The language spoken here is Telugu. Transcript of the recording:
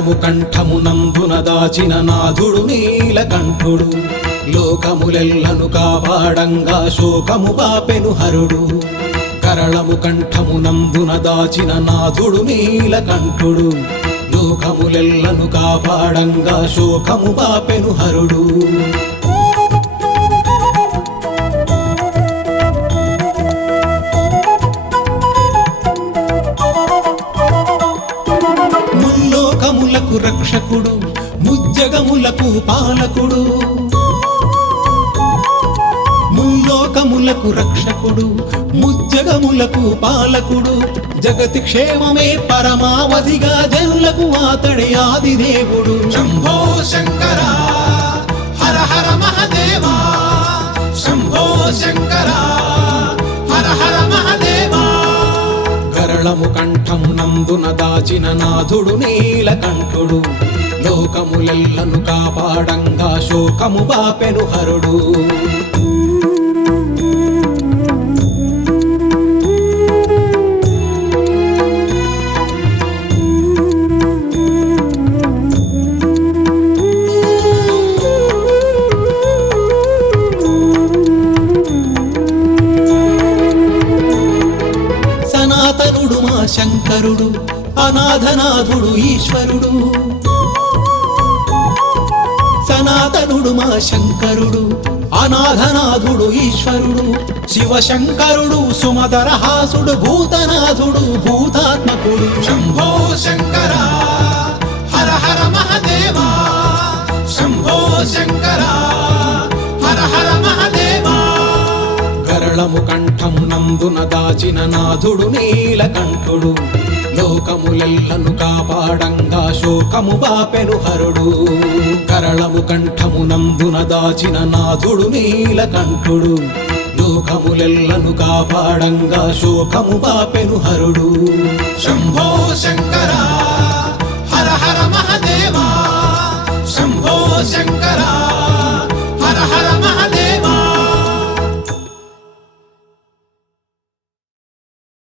కరళము కంఠమునందున దాచిన నాథుడు నీలకంఠుడు లోకములెల్లను కాపాడంగా శోకము బాపెను హరుడు కరళము కంఠమునందున దాచిన నాథుడు నీలకంఠుడు లోకములెల్లను కాపాడంగా శోకము బాపెను హరుడు ముల్లోకములకు రక్షకుడు ముజ్జగములకు పాలకుడు ముల్లోకములకు రక్షకుడు ముజ్జగములకు పాలకుడు జగతి క్షేమమే పరమావధిగా జనులకు ఆతడే ఆదిదేవుడు శంభో శంకర హర హర మహదేవా శంభో శంకర హర హర మహదేవా కరళము కంఠమునందున దాచిన నాథుడు నీలకంఠుడు లోకములెల్లను కాపాడంగా శోకము బాపెను హరుడు సనాతనుడు మా శంకరుడు అనాథనాథుడు ఈశ్వరుడు సనాతనుడు మా శంకరుడు అనాథనాథుడు ఈశ్వరుడు శివశంకరుడు సుమదరహాసుడు భూతనాథుడు భూతాత్మకుడు శంభో శంకర హర హర మహదేవా శంభో శంకర హర హర మహదేవా కరళము కంఠమునందున దాచిన నాథుడు నీలకంఠుడు లోకములెల్లను కాపాడంగా శోకము బాపెను హరుడు కరళము కంఠమునందున దాచిన నాథుడు నీలకంఠుడు లోకములెల్లను కాపాడంగా శోకము బాపెను హరుడు శంభో శంకర